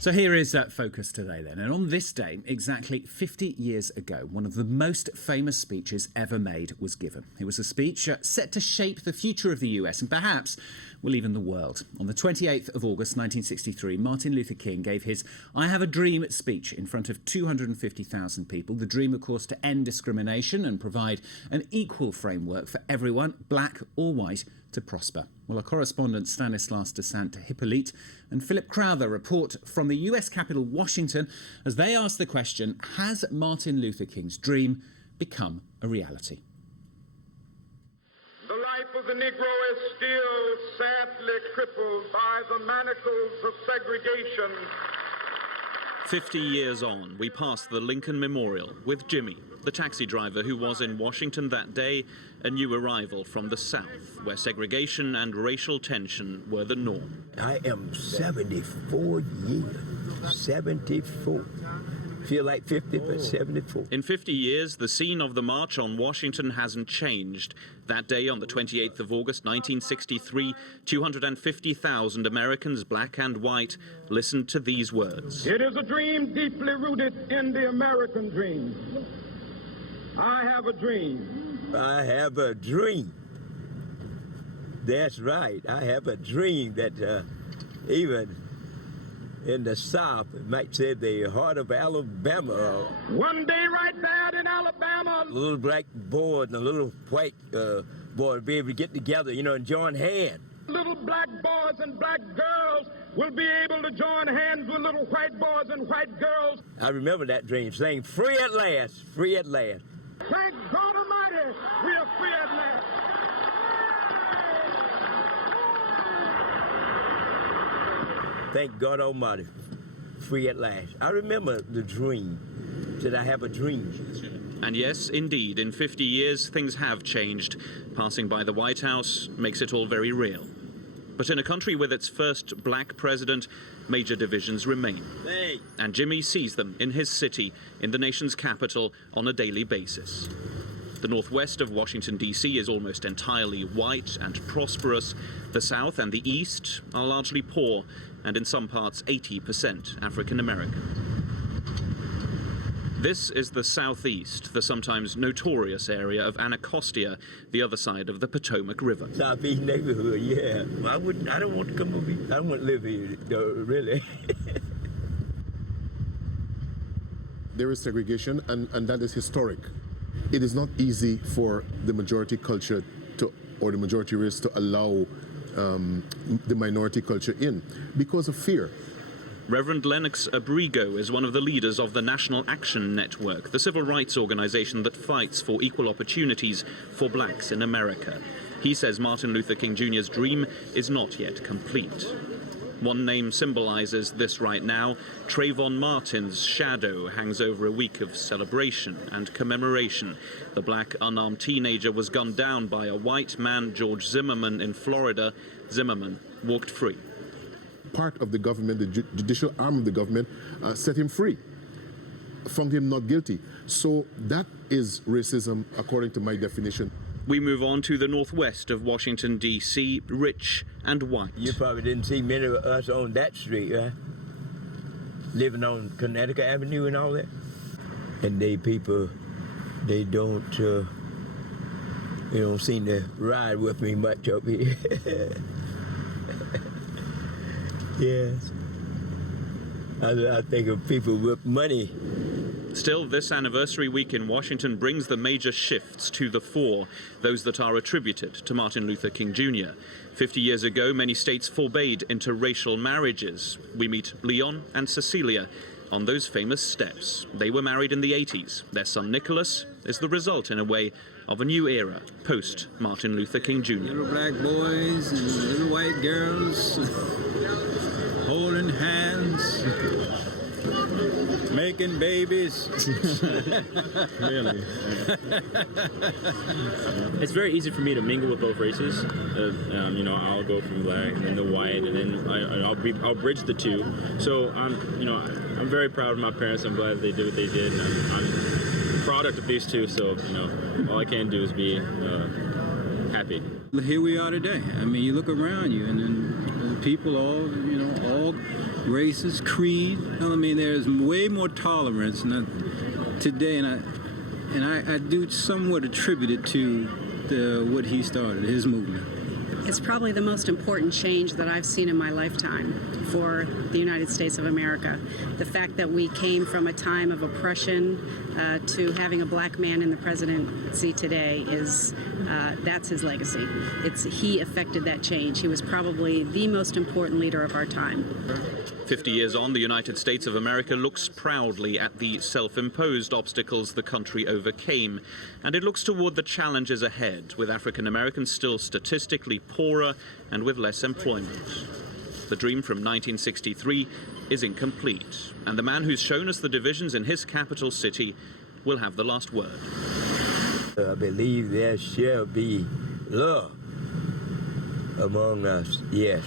So here is Focus Today then. And on this day, exactly 50 years ago, one of the most famous speeches ever made was given. It was a speech set to shape the future of the US and perhaps, well, even the world. On the 28th of August 1963, Martin Luther King gave his I Have a Dream speech in front of 250,000 people. The dream, of course, to end discrimination and provide an equal framework for everyone, black or white, to prosper. Well, our correspondents Stanislas DeSant Hippolyte and Philip Crowther report from the US capital, Washington, as they ask the question, has Martin Luther King's dream become a reality? The life of the Negro is still sadly crippled by the manacles of segregation. 50 years on, we pass the Lincoln Memorial with Jimmy, the taxi driver who was in Washington that day, a new arrival from the South, where segregation and racial tension were the norm. I am 74 years, 74. Feel like 50, but 74. In 50 years, the scene of the March on Washington hasn't changed. That day, on the 28th of August 1963, 250,000 Americans, black and white, listened to these words. It is a dream deeply rooted in the American dream. I have a dream. I have a dream. That's right. I have a dream that even in the South, it might say the heart of Alabama. One day right there in Alabama, A little black boy and a little white boy will be able to get together, and join hands. little black boys and black girls will be able to join hands with little white boys and white girls. I remember that dream, saying, free at last, free at last. Thank God Almighty, we are free at last. Thank God Almighty, free at last. I remember the dream, said I have a dream. And yes, indeed, in 50 years, things have changed. Passing by the White House makes it all very real. But in a country with its first black president, major divisions remain. Hey. And Jimmy sees them in his city, in the nation's capital, on a daily basis. The northwest of Washington, D.C. is almost entirely white and prosperous. The south and the east are largely poor, and in some parts 80% African American. This is the southeast, the sometimes notorious area of Anacostia, the other side of the Potomac River. Southeast neighborhood, yeah. I don't want to come over here. I don't want to live here, though, really. There is segregation, and that is historic. It is not easy for the majority culture or the majority race to allow the minority culture in because of fear. Reverend Lennox Abrigo is one of the leaders of the National Action Network, the civil rights organization that fights for equal opportunities for blacks in America. He says Martin Luther King Jr.'s dream is not yet complete. One name symbolizes this right now. Trayvon Martin's shadow hangs over a week of celebration and commemoration. The black unarmed teenager was gunned down by a white man, George Zimmerman, in Florida. Zimmerman walked free. Part of the government, the judicial arm of the government, set him free, found him not guilty. So that is racism, according to my definition. We move on to the northwest of Washington, D.C., rich and white. You probably didn't see many of us on that street, right? Living on Connecticut Avenue and all that. And people, they don't seem to ride with me much up here. Yes. I think of people with money. Still, this anniversary week in Washington brings the major shifts to the fore, those that are attributed to Martin Luther King Jr. 50 years ago, many states forbade interracial marriages. We meet Leon and Cecilia on those famous steps. They were married in the 80s. Their son Nicholas is the result, in a way, of a new era post Martin Luther King Jr. Little black boys and little white girls holding hands, making babies. Really? It's very easy for me to mingle with both races. I'll go from black and then to white, and then I'll bridge the two. So I'm very proud of my parents. I'm glad they did what they did, and I'm a product of these two. So all I can do is be happy. Here we are today. I mean, you look around you, and then people, all races, creed. I mean, there's way more tolerance today, and I do somewhat attribute it to what he started, his movement. It's probably the most important change that I've seen in my lifetime for the United States of America. The fact that we came from a time of oppression to having a black man in the presidency today that's his legacy. He affected that change. He was probably the most important leader of our time. 50 years on, the United States of America looks proudly at the self-imposed obstacles the country overcame, and it looks toward the challenges ahead, with African Americans still statistically poorer and with less employment. The dream from 1963 is incomplete, and the man who's shown us the divisions in his capital city will have the last word. I believe there shall be love among us, yes.